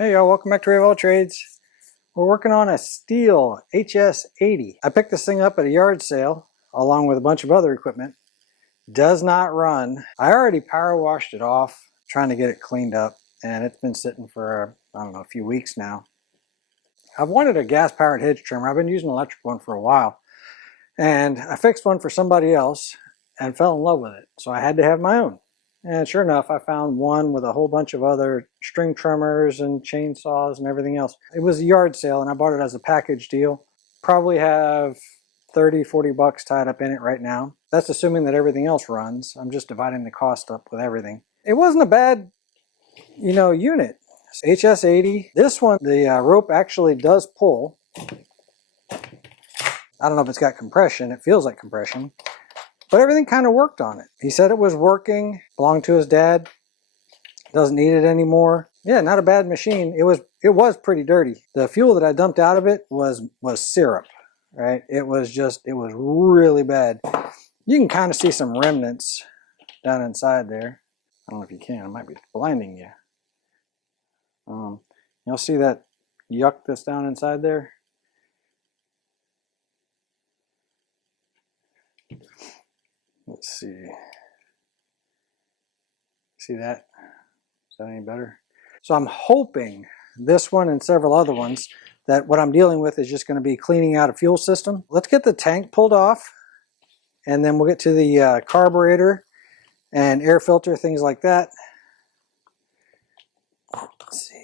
Hey y'all, welcome back to Rave All Trades. We're working on a Stihl HS80. I picked this thing up at a yard sale along with a bunch of other equipment. Does not run. I already power washed it off trying to get it cleaned up, and it's been sitting for I don't know, a few weeks now. I've wanted a gas powered hedge trimmer. I've been using an electric one for a while, and I fixed one for somebody else and fell in love with it, so I had to have my own. And sure enough, I found one with a whole bunch of other string trimmers and chainsaws and everything else. It was a yard sale and I bought it as a package deal. Probably have 30-40 bucks tied up in it right now. That's assuming that everything else runs. I'm just dividing the cost up with everything. It wasn't a bad, unit. HS80. This one, the rope actually does pull. I don't know if it's got compression. It feels like compression. But everything kind of worked on it. He said it was working, belonged to his dad, doesn't need it anymore. Yeah, not a bad machine. It was pretty dirty. The fuel that I dumped out of it was syrup, right? It was really bad. You can kind of see some remnants down inside there. I don't know if you can, I might be blinding you. You'll see that yuck that's down inside there. Let's see. See that? Is that any better? So I'm hoping this one and several other ones that what I'm dealing with is just going to be cleaning out a fuel system. Let's get the tank pulled off, and then we'll get to the carburetor and air filter, things like that. Let's see.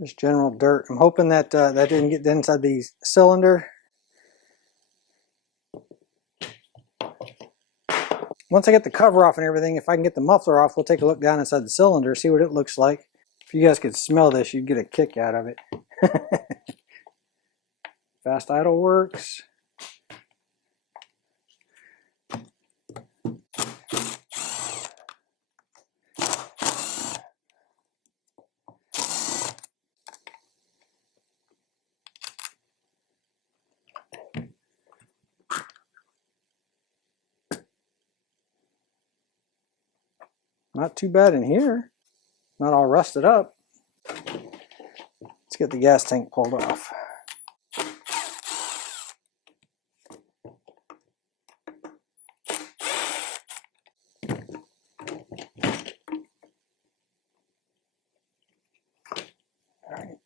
Just general dirt. I'm hoping that that didn't get inside the cylinder. Once I get the cover off and everything, if I can get the muffler off, we'll take a look down inside the cylinder, see what it looks like. If you guys could smell this, you'd get a kick out of it. Fast idle works. Not too bad in here. Not all rusted up. Let's get the gas tank pulled off. All right.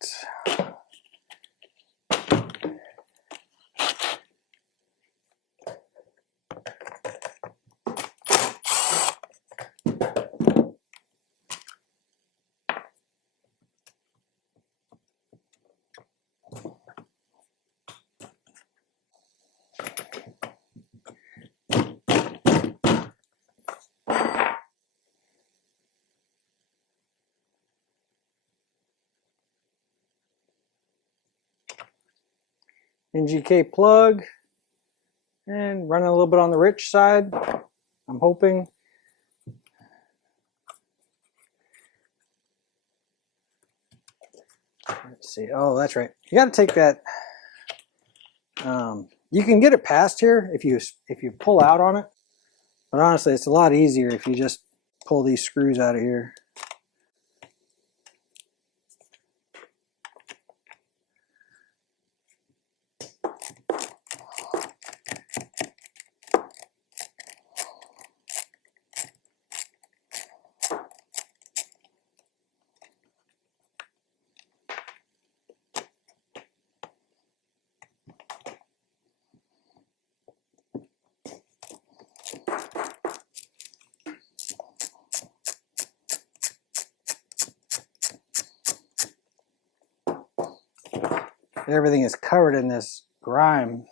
NGK plug, and running a little bit on the rich side, I'm hoping. Let's see. Oh, that's right. You got to take that. You can get it past here if you pull out on it, but honestly, it's a lot easier if you just pull these screws out of here. Everything is covered in this grime.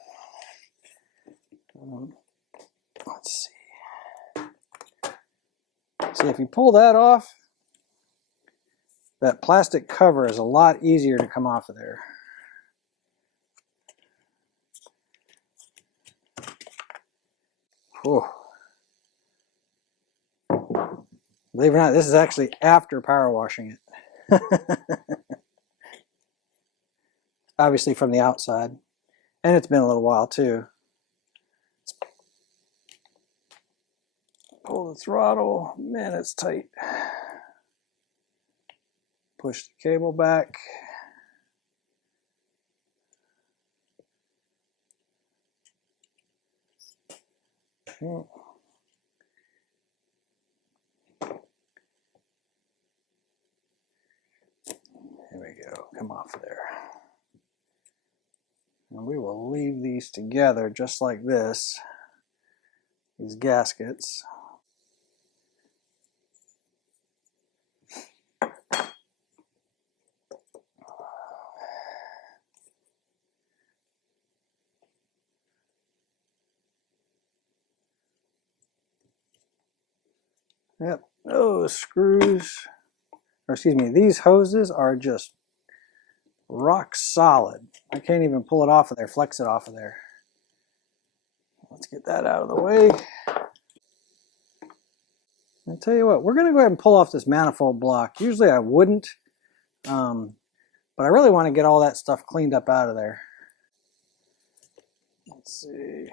Let's see. See, if you pull that off, that plastic cover is a lot easier to come off of there. Whew. Believe it or not, this is actually after power washing it. Obviously from the outside. And it's been a little while too. Pull the throttle. Man, it's tight. Push the cable back. Here we go. Come off of there. And we will leave these together just like this. These gaskets. Yep, those screws, or excuse me, these hoses are just rock solid. I can't even pull it off of there, flex it off of there. Let's get that out of the way. I'll tell you what, we're going to go ahead and pull off this manifold block. Usually I wouldn't, but I really want to get all that stuff cleaned up out of there. Let's see.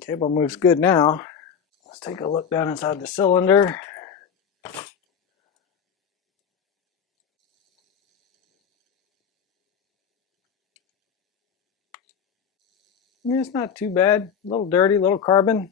Cable moves good now. Let's take a look down inside the cylinder. Yeah, it's not too bad. A little dirty, a little carbon.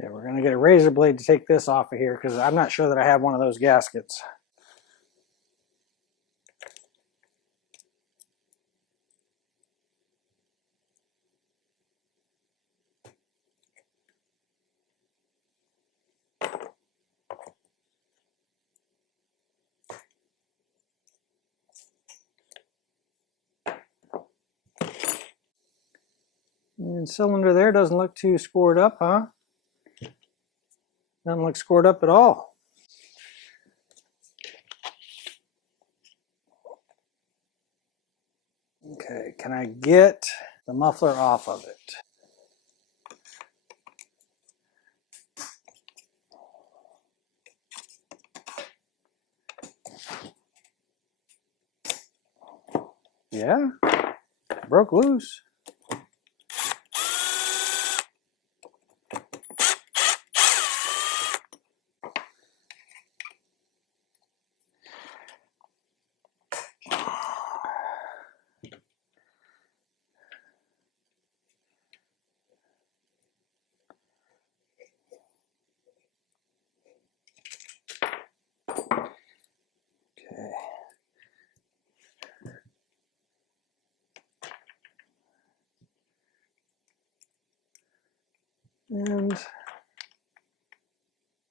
Okay, we're going to get a razor blade to take this off of here because I'm not sure that I have one of those gaskets. And cylinder there doesn't look too scored up, huh? Doesn't look scored up at all. Okay, can I get the muffler off of it? Yeah, broke loose. Okay. And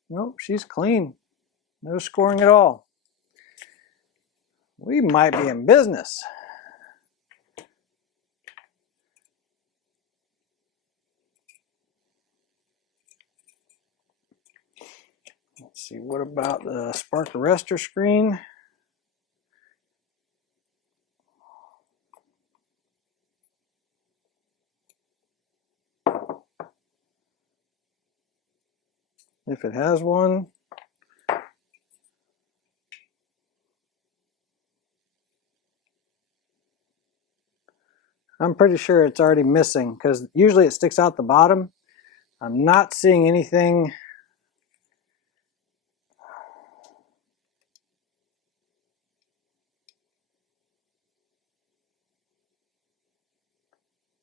nope, she's clean. No scoring at all. We might be in business. Let's see, what about the spark arrestor screen? If it has one. I'm pretty sure it's already missing because usually it sticks out the bottom. I'm not seeing anything.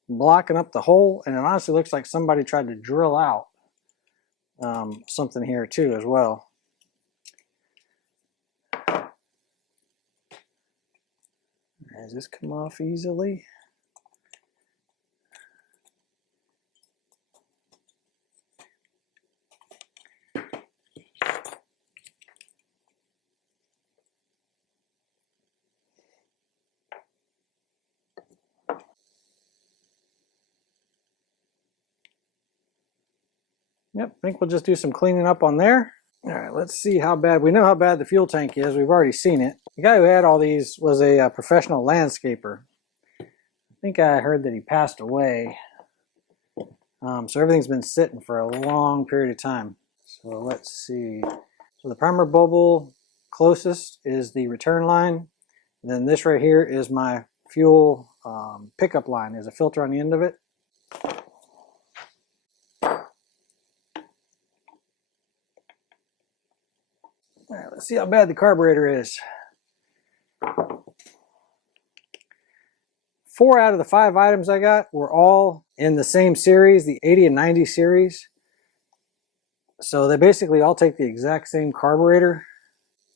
Blocking up the hole, and it honestly looks like somebody tried to drill out something here too as well. Does this come off easily? Yep, I think we'll just do some cleaning up on there. All right, let's see how bad. We know how bad the fuel tank is. We've already seen it. The guy who had all these was a professional landscaper. I think I heard that he passed away. So everything's been sitting for a long period of time. So let's see. So the primer bubble closest is the return line. And then this right here is my fuel pickup line. There's a filter on the end of it. All right, let's see how bad the carburetor is. 4 out of the 5 items I got were all in the same series, the 80 and 90 series. So they basically all take the exact same carburetor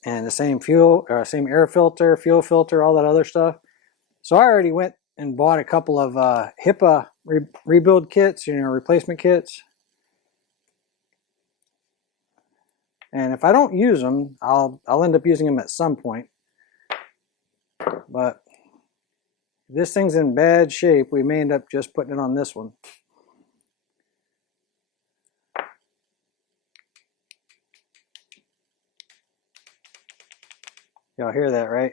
and the same fuel, or same air filter, fuel filter, all that other stuff. So I already went and bought a couple of HIPAA rebuild kits, replacement kits. And if I don't use them, I'll end up using them at some point. But if this thing's in bad shape, we may end up just putting it on this one. Y'all hear that, right?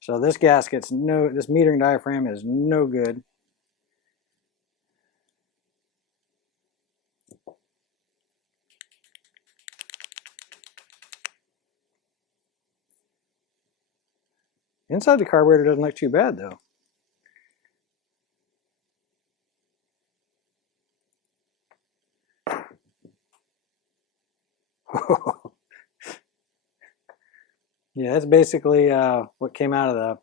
So this gasket's this metering diaphragm is no good. Inside the carburetor doesn't look too bad though. Yeah, that's basically what came out of the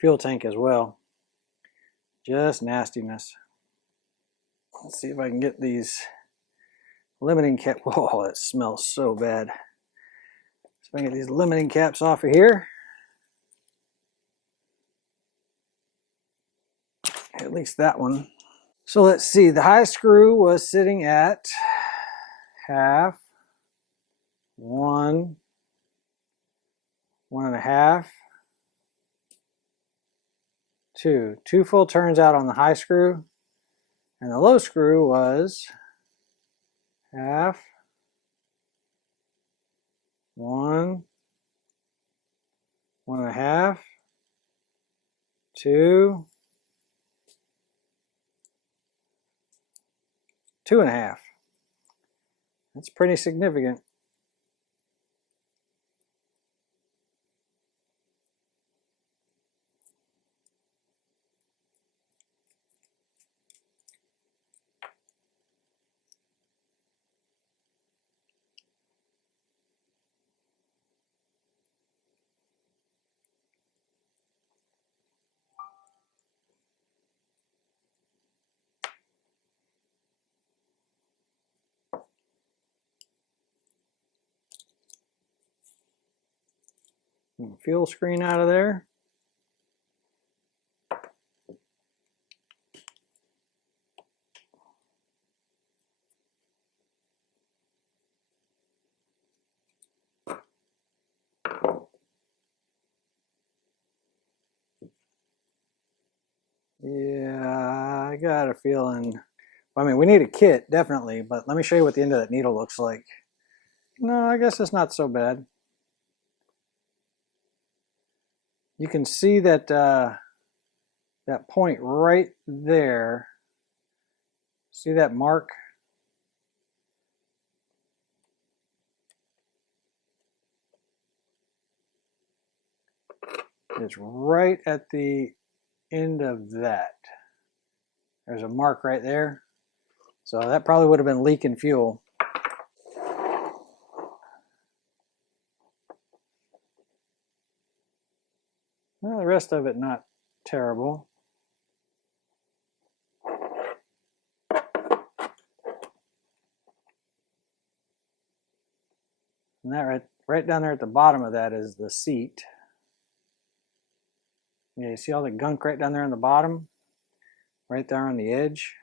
fuel tank as well. Just nastiness. Let's see if I can get these limiting cap. Oh, it smells so bad. So I can get these limiting caps off of here. At least that one. So let's see. The high screw was sitting at half, 1, 1.5, 2. 2 full turns out on the high screw. And the low screw was half, 1, 1.5, 2, 2.5. That's pretty significant. Fuel screen out of there. Yeah, I got a feeling. I mean, we need a kit, definitely, but let me show you what the end of that needle looks like. No, I guess it's not so bad. You can see that that point right there. See that mark? It's right at the end of that. There's a mark right there. So that probably would have been leaking fuel. Well, the rest of it not terrible. And that right down there at the bottom of that is the seat. Yeah, you see all the gunk right down there on the bottom? Right there on the edge.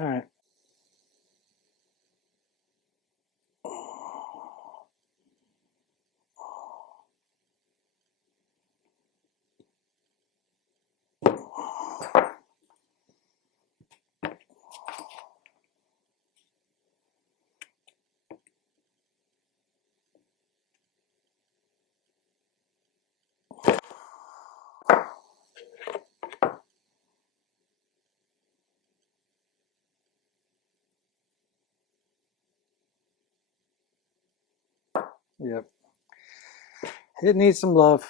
All right. Yep. It needs some love.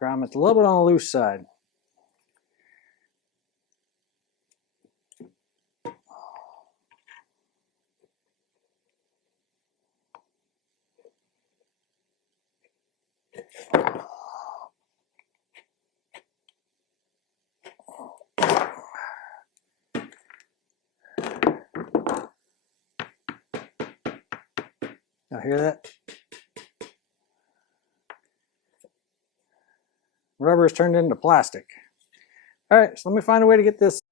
Grommet's a little bit on the loose side. Y'all hear that? Rubber is turned into plastic. All right, so let me find a way to get this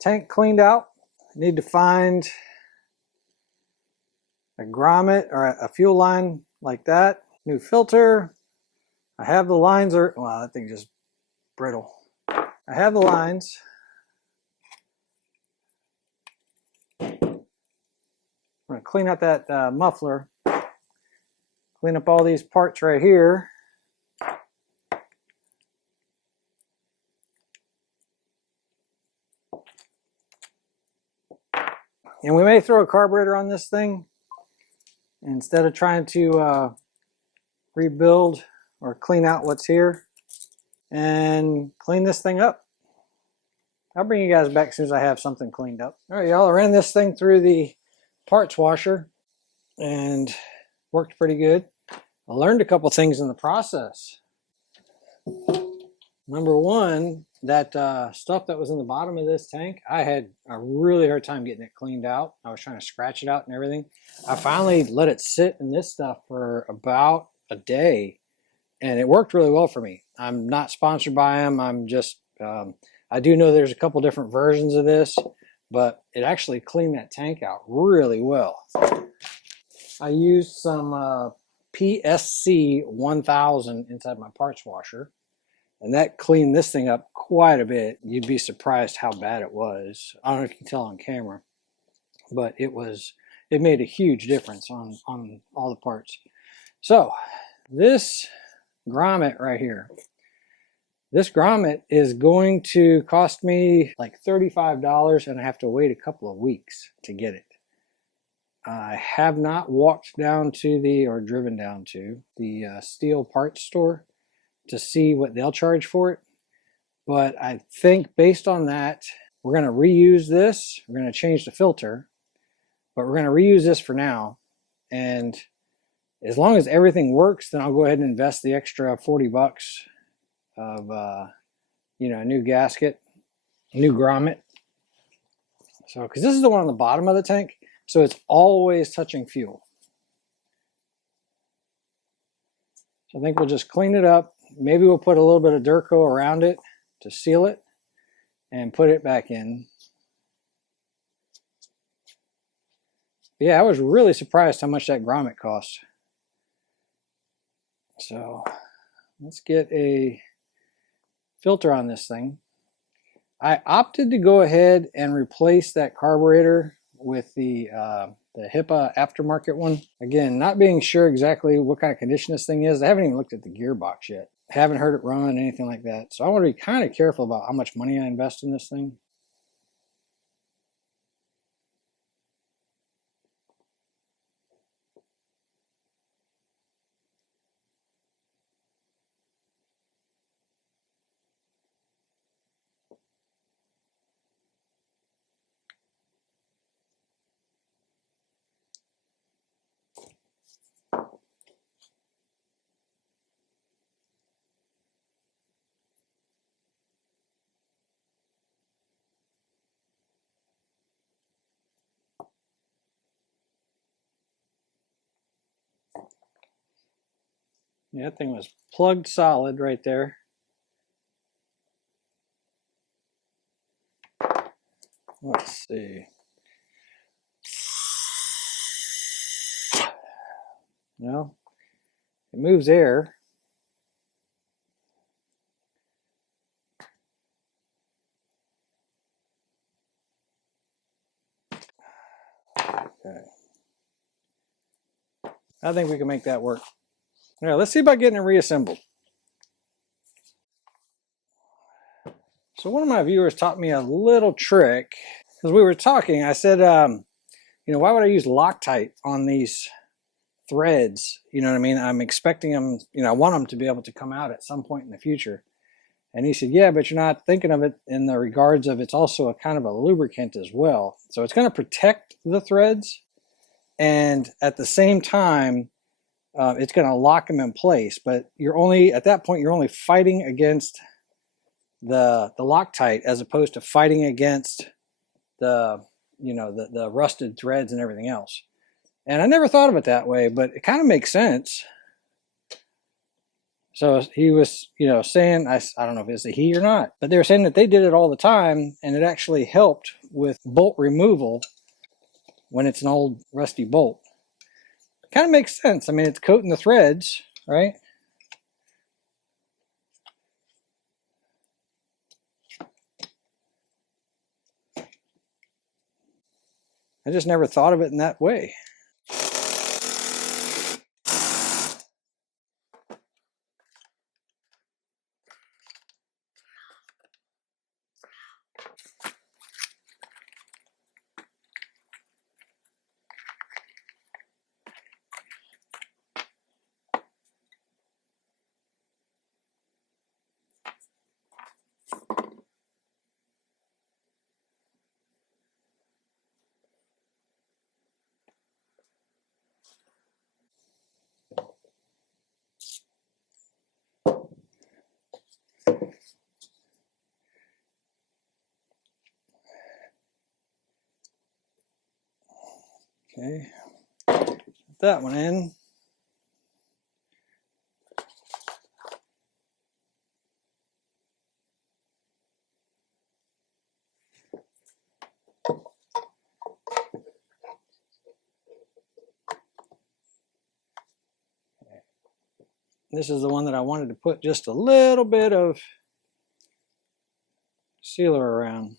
tank cleaned out. I need to find a grommet or a fuel line like that. New filter. I have the lines, wow, that thing just brittle. I have the lines. I'm going to clean up that muffler. Clean up all these parts right here. And we may throw a carburetor on this thing instead of trying to rebuild or clean out what's here and clean this thing up. I'll bring you guys back as soon as I have something cleaned up. All right, y'all, I ran this thing through the parts washer and worked pretty good. I learned a couple things in the process. Number one, that stuff that was in the bottom of this tank, I had a really hard time getting it cleaned out. I was trying to scratch it out and everything. I finally let it sit in this stuff for about a day, and it worked really well for me. I'm not sponsored by them. I'm just, I do know there's a couple different versions of this, but it actually cleaned that tank out really well. I used some PSC 1000 inside my parts washer, and that cleaned this thing up quite a bit. You'd be surprised how bad it was. I don't know if you can tell on camera, but it made a huge difference on all the parts. So this grommet right here, this grommet is going to cost me like $35, and I have to wait a couple of weeks to get it. I have not walked down to or driven down to the Stihl parts store to see what they'll charge for it. But I think based on that, we're going to reuse this. We're going to change the filter, but we're going to reuse this for now. And as long as everything works, then I'll go ahead and invest the extra 40 bucks of, you know, a new gasket, a new grommet. So, because this is the one on the bottom of the tank, so it's always touching fuel. So I think we'll just clean it up. Maybe we'll put a little bit of Durco around it to seal it and put it back in. But yeah, I was really surprised how much that grommet cost. So let's get a filter on this thing. I opted to go ahead and replace that carburetor with the HIPAA aftermarket one. Again, not being sure exactly what kind of condition this thing is. I haven't even looked at the gearbox yet. I haven't heard it run, anything like that. So I want to be kind of careful about how much money I invest in this thing. Yeah, that thing was plugged solid right there. Let's see. No, it moves air. Okay. I think we can make that work. Yeah, let's see about getting it reassembled. So one of my viewers taught me a little trick. As we were talking, I said, you know, why would I use Loctite on these threads? You know what I mean? I'm expecting them, you know, I want them to be able to come out at some point in the future. And he said, yeah, but you're not thinking of it in the regards of it's also a kind of a lubricant as well. So it's going to protect the threads, and at the same time, it's going to lock them in place. But you're only, at that point, you're only fighting against the Loctite as opposed to fighting against the, you know, the rusted threads and everything else. And I never thought of it that way, but it kind of makes sense. So he was, you know, saying, I don't know if it's a he or not, but they were saying that they did it all the time, and it actually helped with bolt removal when it's an old rusty bolt. Kind of makes sense. I mean, it's coating the threads, right? I just never thought of it in that way. Okay, put that one in. This is the one that I wanted to put just a little bit of sealer around.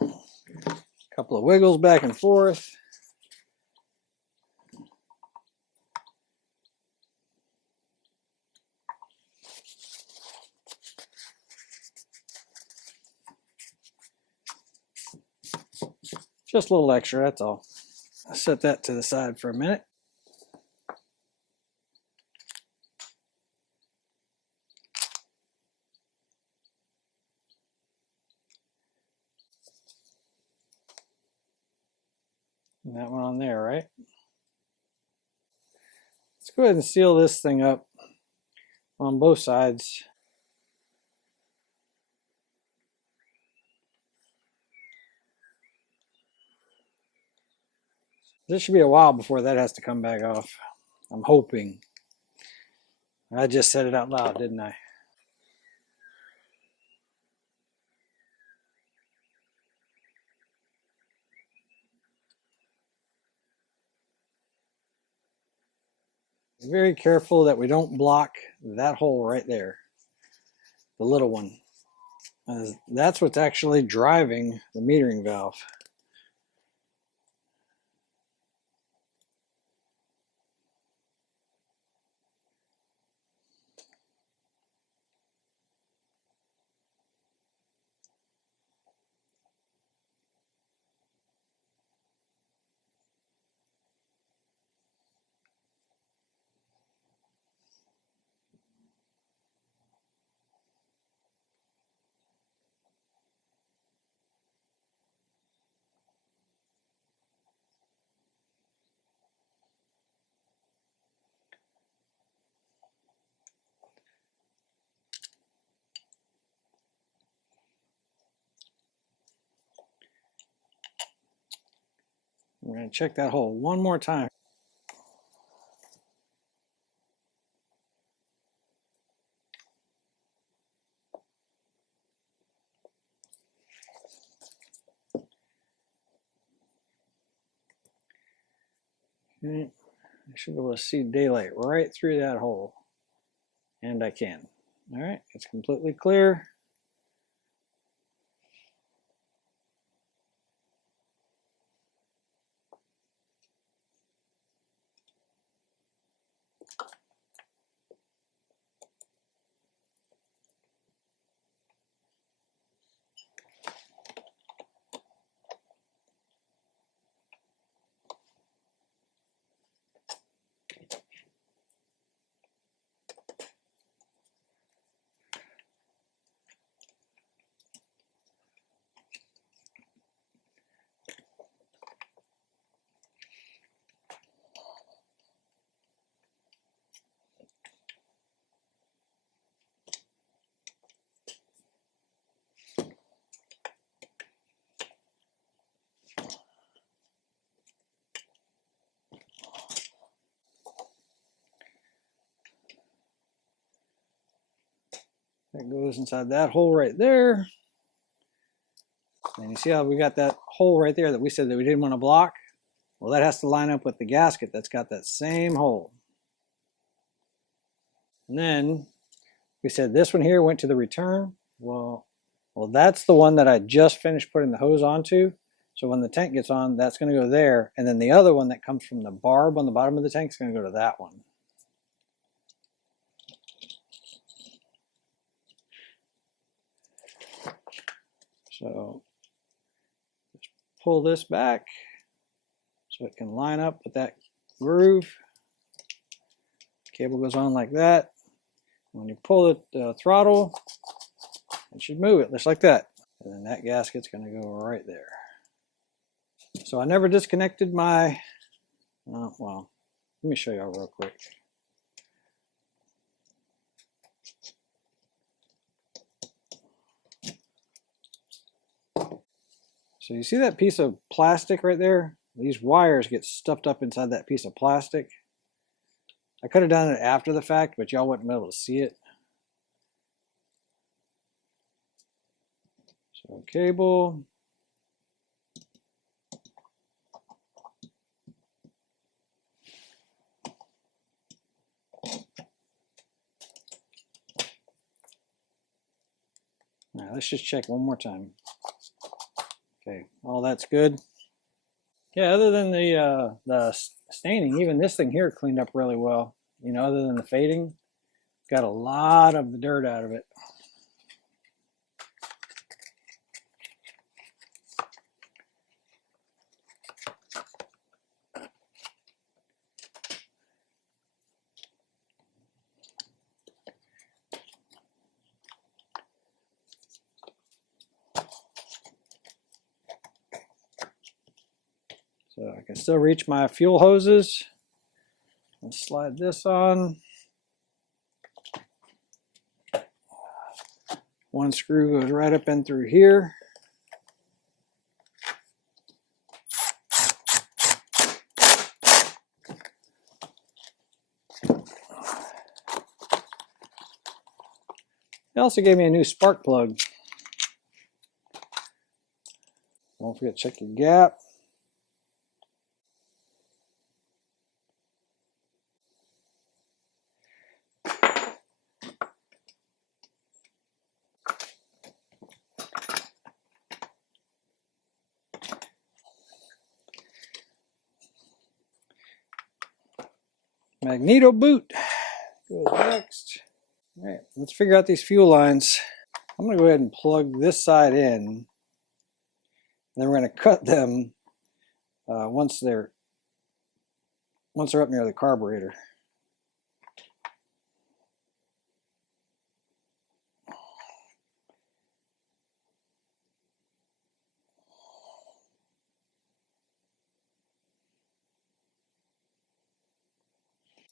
A couple of wiggles back and forth. Just a little extra, that's all. I'll set that to the side for a minute. And that one on there, right? Let's go ahead and seal this thing up on both sides. This should be a while before that has to come back off. I'm hoping. I just said it out loud, didn't I? Be very careful that we don't block that hole right there, the little one. That's what's actually driving the metering valve. I'm going to check that hole one more time. Okay. I should be able to see daylight right through that hole. And I can. All right, it's completely clear. That goes inside that hole right there. And you see how we got that hole right there that we said that we didn't want to block? Well, that has to line up with the gasket that's got that same hole. And then we said this one here went to the return. Well, that's the one that I just finished putting the hose onto. So when the tank gets on, that's going to go there. And then the other one that comes from the barb on the bottom of the tank is going to go to that one. So just pull this back so it can line up with that groove. Cable goes on like that. When you pull the throttle, it should move it just like that. And then that gasket's going to go right there. So I never disconnected my, well, let me show you all real quick. So you see that piece of plastic right there? These wires get stuffed up inside that piece of plastic. I could have done it after the fact, but y'all wouldn't be able to see it. So cable. All right, let's just check one more time. Okay, all that's good. Yeah, other than the staining, even this thing here cleaned up really well. You know, other than the fading, got a lot of the dirt out of it. So I can still reach my fuel hoses. Let's slide this on. One screw goes right up in through here. They also gave me a new spark plug. Don't forget to check your gap. Magneto boot goes next. All right, let's figure out these fuel lines. I'm going to go ahead and plug this side in. And then we're going to cut them once they're up near the carburetor.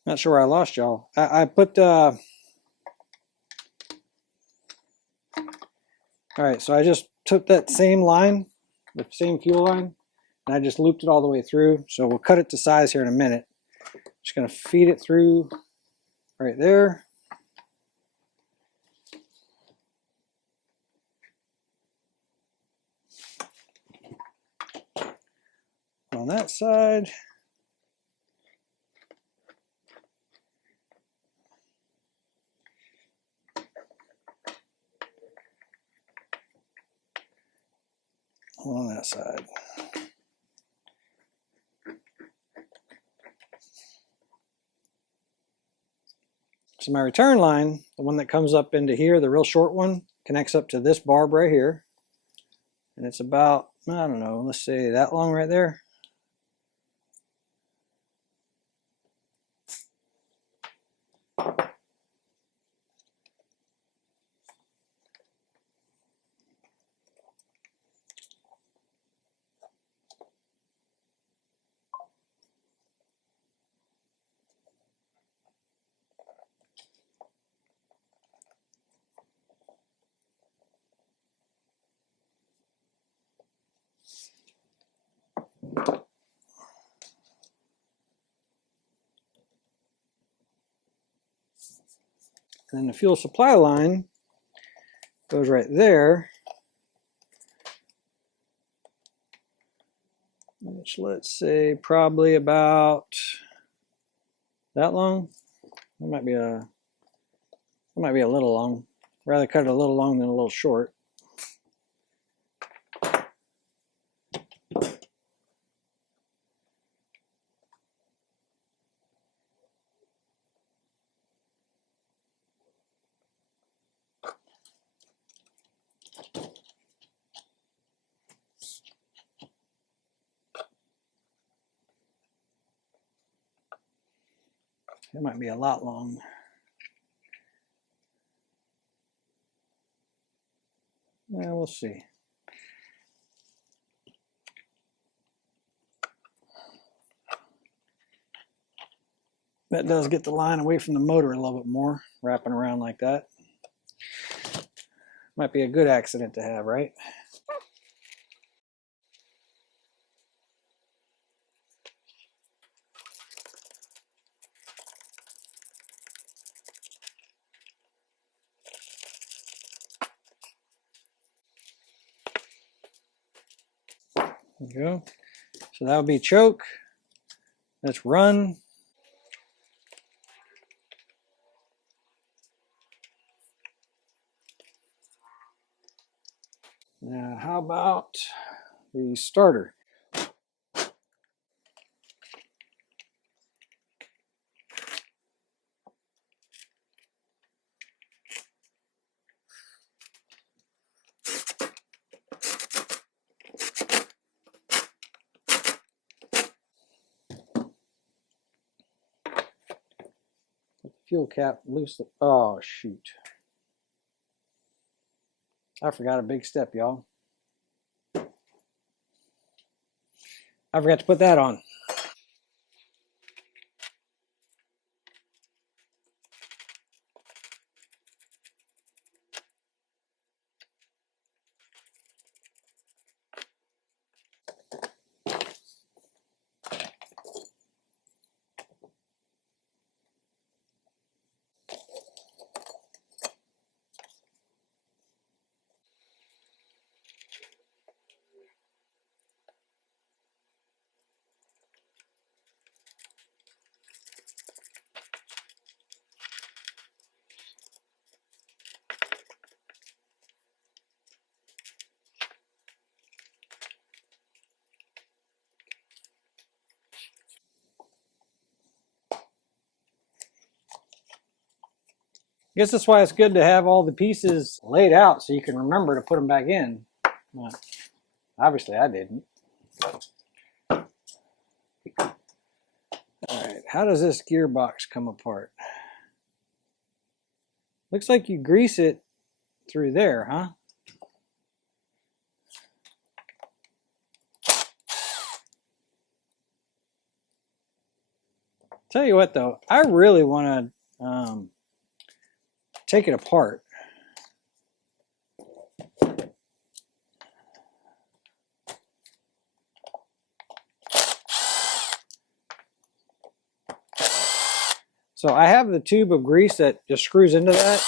Not sure where I lost y'all. I put all right, so I just took that same line, the same fuel line, and I just looped it all the way through. So we'll cut it to size here in a minute. Just going to feed it through right there. On that side. On that side. So my return line, the one that comes up into here, the real short one, connects up to this barb right here. And it's about, I don't know, let's say that long right there. And then the fuel supply line goes right there, which let's say probably about that long. It might be a little long. Rather cut it a little long than a little short. It might be a lot long. Yeah, we'll see. That does get the line away from the motor a little bit more, wrapping around like that. Might be a good accident to have, right? There you go. So that would be choke. Let's run. Now, how about the starter? Fuel cap loose. Oh, shoot. I forgot a big step, y'all. I forgot to put that on. I guess that's why it's good to have all the pieces laid out so you can remember to put them back in. Well, obviously I didn't. All right, how does this gearbox come apart? Looks like you grease it through there, huh? Tell you what though, I really want to take it apart. So I have the tube of grease that just screws into that.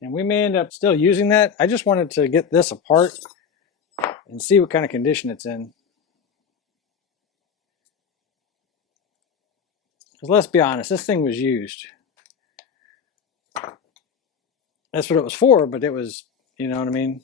And we may end up still using that. I just wanted to get this apart and see what kind of condition it's in. Because let's be honest, this thing was used. That's what it was for, but it was, you know what I mean?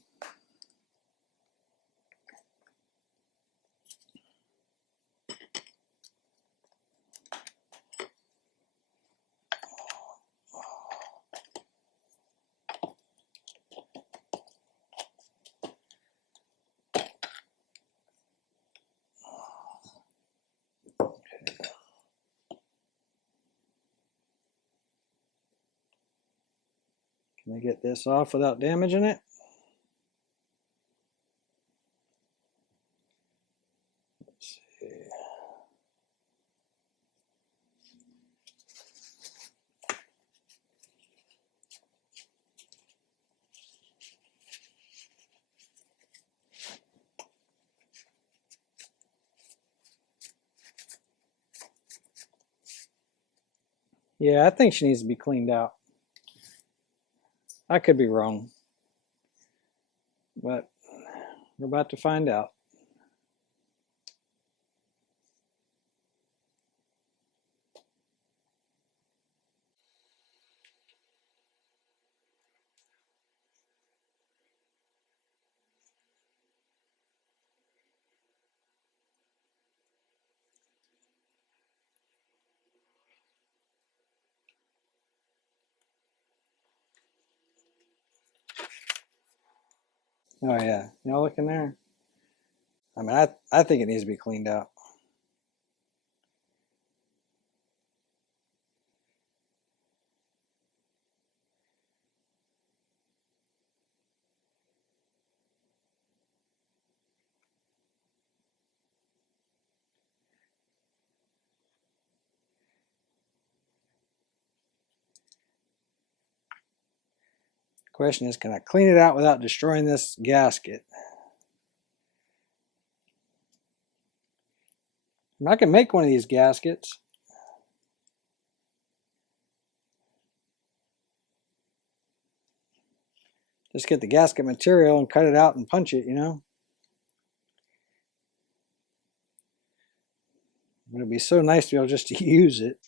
Can I get this off without damaging it? Let's see. Yeah, I think she needs to be cleaned out. I could be wrong, but we're about to find out. Oh yeah, y'all look in there. I mean, I think it needs to be cleaned out. Question is, can I clean it out without destroying this gasket? I can make one of these gaskets. Just get the gasket material and cut it out and punch it, you know? It would be so nice to be able just to use it.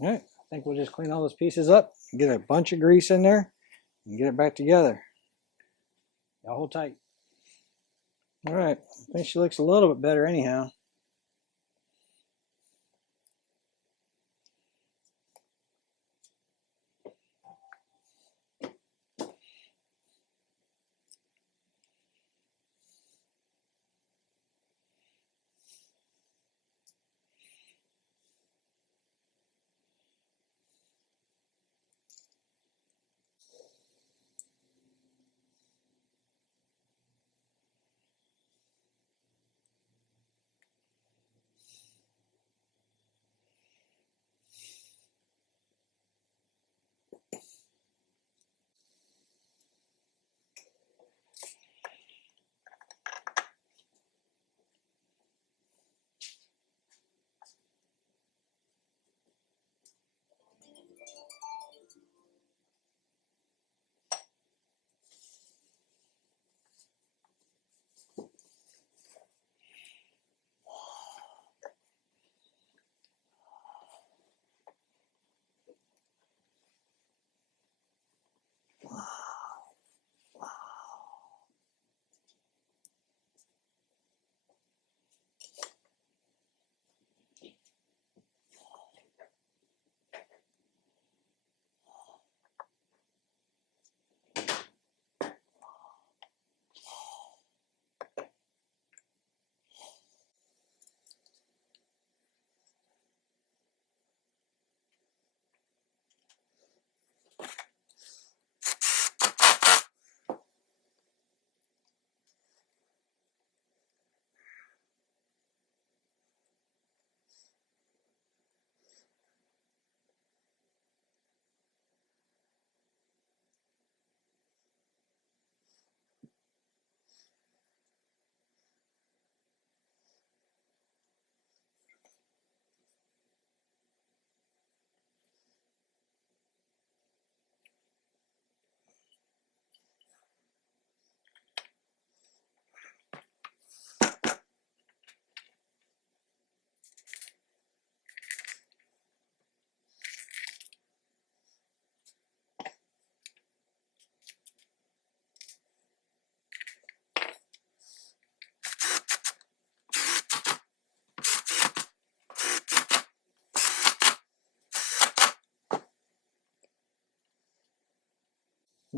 All right, I think we'll just clean all those pieces up, get a bunch of grease in there, and get it back together. Y'all hold tight. All right, I think she looks a little bit better anyhow.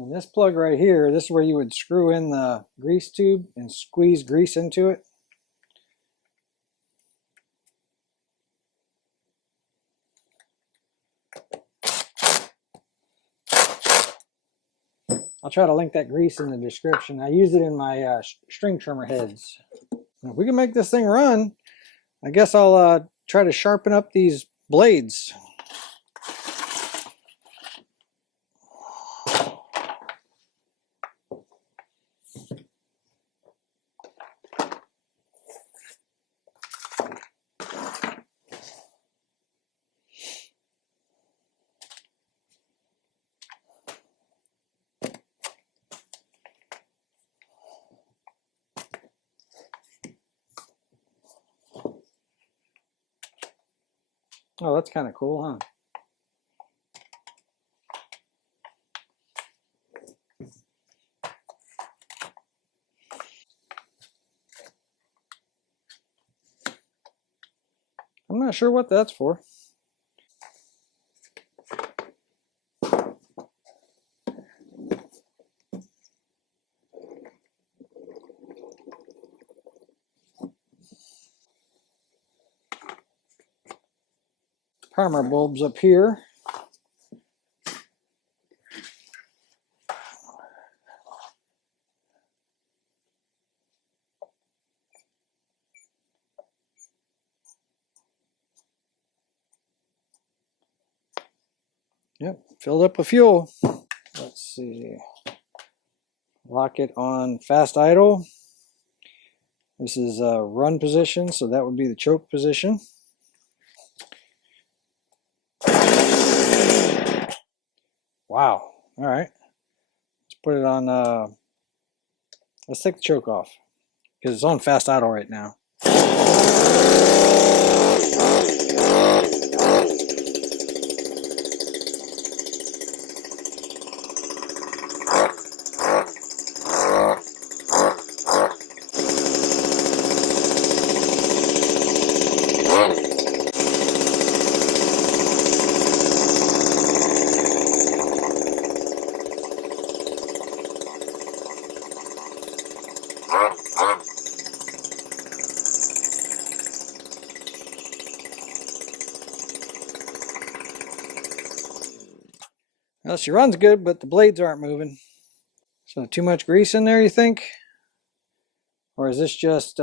And this plug right here, this is where you would screw in the grease tube and squeeze grease into it. I'll try to link that grease in the description. I use it in my string trimmer heads. If we can make this thing run, I guess I'll try to sharpen up these blades. Oh, that's kind of cool, huh? I'm not sure what that's for. Primer bulbs up here. Yep, filled up with fuel. Let's see. Lock it on fast idle. This is a run position, so that would be the choke position. Wow. All right. Let's put it on, let's take the choke off because it's on fast idle right now. Well, she runs good, but the blades aren't moving. So too much grease in there, you think? Or is this just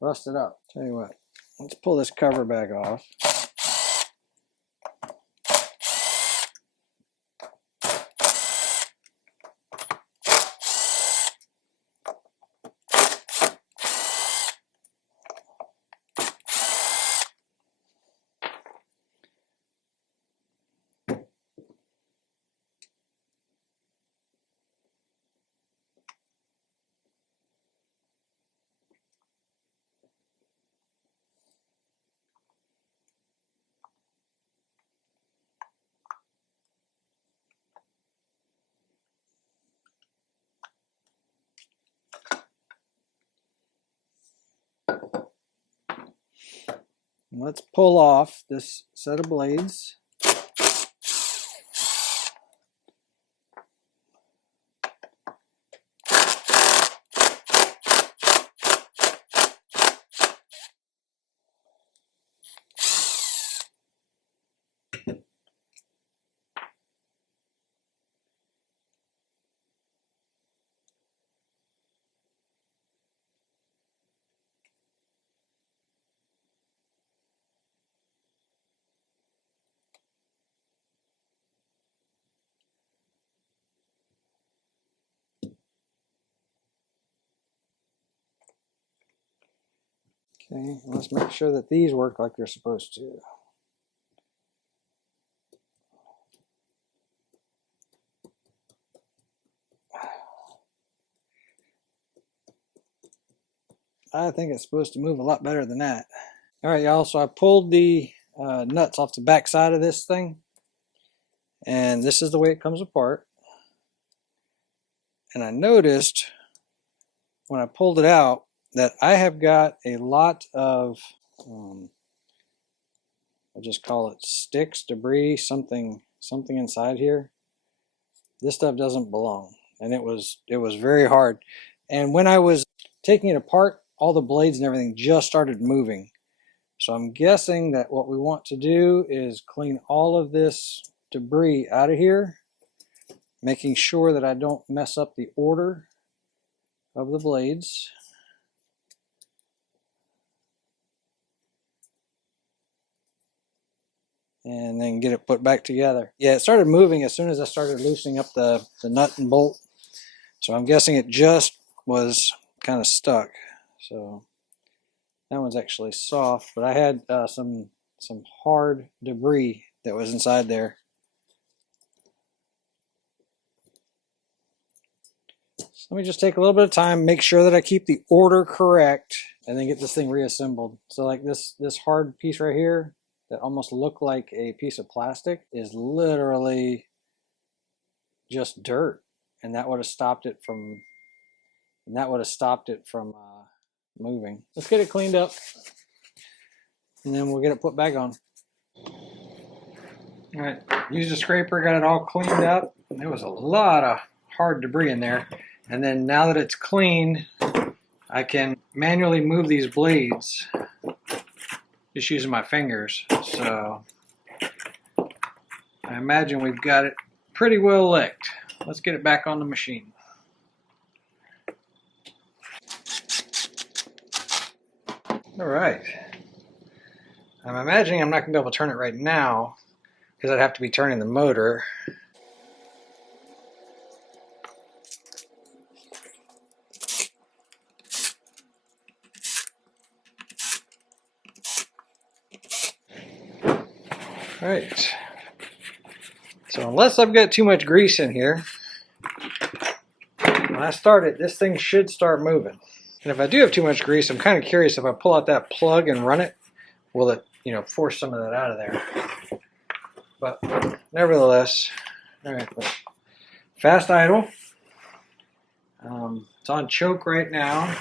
rusted up? Tell you what, let's pull this cover back off. Let's pull off this set of blades. Okay, let's make sure that these work like they're supposed to. I think it's supposed to move a lot better than that. All right, y'all, so I pulled the nuts off the back side of this thing, and this is the way it comes apart. And I noticed when I pulled it out that I have got a lot of, I'll just call it sticks, debris, something inside here. This stuff doesn't belong. And it was very hard. And when I was taking it apart, all the blades and everything just started moving. So I'm guessing that what we want to do is clean all of this debris out of here, making sure that I don't mess up the order of the blades. And then get it put back together. Yeah, it started moving as soon as I started loosening up the nut and bolt. So I'm guessing it just was kind of stuck. So that one's actually soft, but I had some hard debris that was inside there. So let me just take a little bit of time, make sure that I keep the order correct, and then get this thing reassembled. So like this hard piece right here that almost looked like a piece of plastic is literally just dirt, and that would have stopped it from moving. Let's get it cleaned up, and then we'll get it put back on. All right, used a scraper, got it all cleaned up. There was a lot of hard debris in there, and then now that it's clean, I can manually move these blades just using my fingers. So I imagine we've got it pretty well licked. Let's get it back on the machine. All right. I'm imagining I'm not going to be able to turn it right now because I'd have to be turning the motor. All right. So unless I've got too much grease in here, when I start it, this thing should start moving. And if I do have too much grease, I'm kind of curious if I pull out that plug and run it, will it, force some of that out of there? But nevertheless, all right, fast idle. It's on choke right now.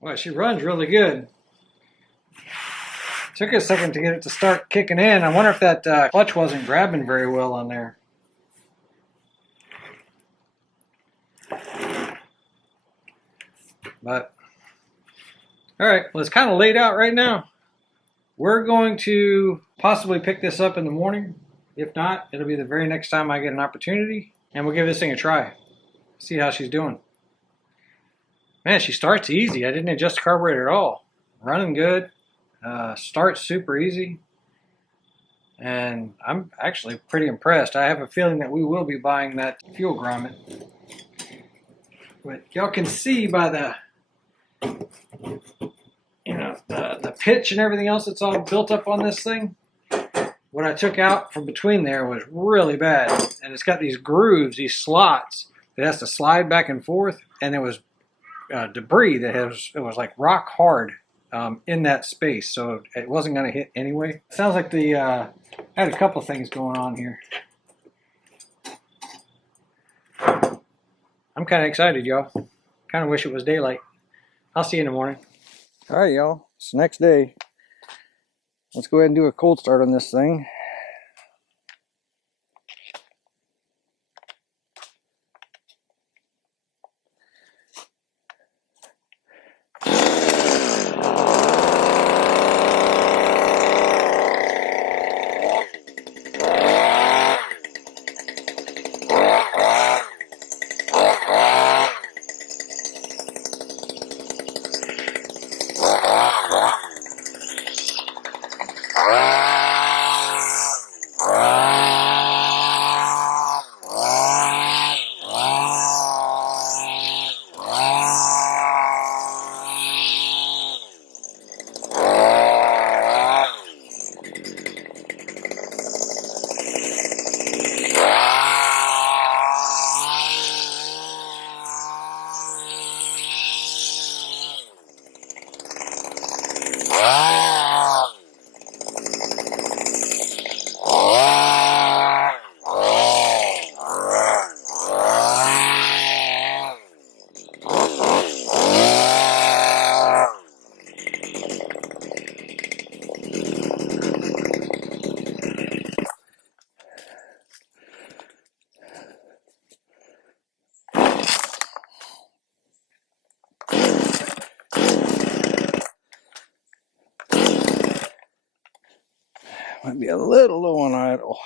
Well, she runs really good. Took a second to get it to start kicking in. I wonder if that clutch wasn't grabbing very well on there. But, all right, well, it's kind of laid out right now. We're going to possibly pick this up in the morning. If not, it'll be the very next time I get an opportunity, and we'll give this thing a try. See how she's doing. Man, she starts easy. I didn't adjust the carburetor at all. Running good. Starts super easy. And I'm actually pretty impressed. I have a feeling that we will be buying that fuel grommet. But y'all can see by the the pitch and everything else that's all built up on this thing. What I took out from between there was really bad. And it's got these grooves, these slots that has to slide back and forth. And there was debris that it was like rock hard in that space, so it wasn't going to hit anyway. It sounds like I had a couple things going on here. I'm kind of excited, y'all. Kind of wish it was daylight. I'll see you in the morning. All right, y'all. It's the next day. Let's go ahead and do a cold start on this thing. be a little low on idle.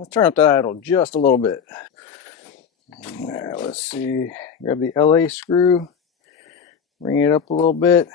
Let's turn up the idle just a little bit. All right, let's see. Grab the LA screw, bring it up a little bit.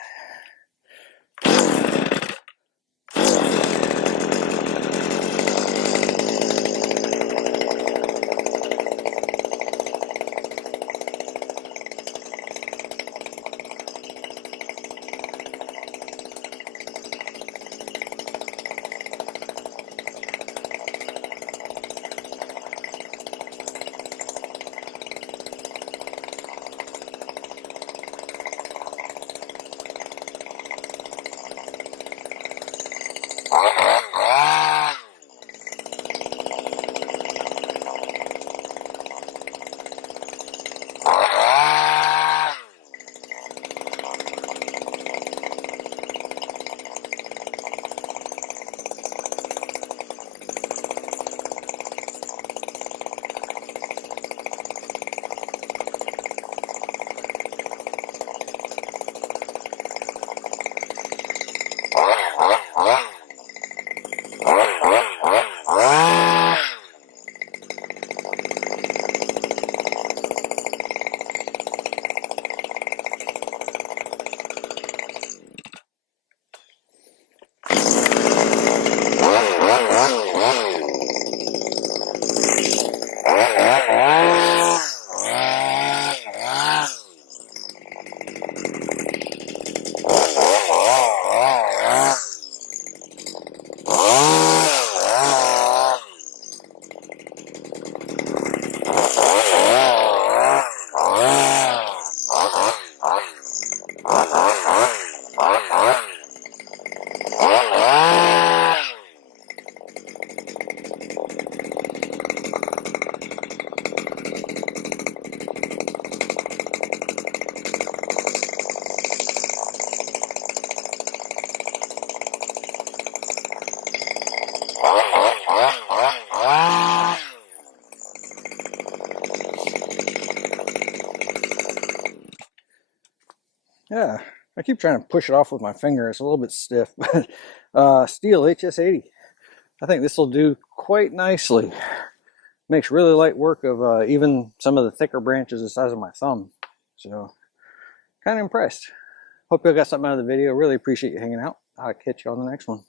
Yeah, I keep trying to push it off with my finger. It's a little bit stiff, but Stihl HS80. I think this will do quite nicely. Makes really light work of even some of the thicker branches the size of my thumb. So, kind of impressed. Hope you got something out of the video. Really appreciate you hanging out. I'll catch you on the next one.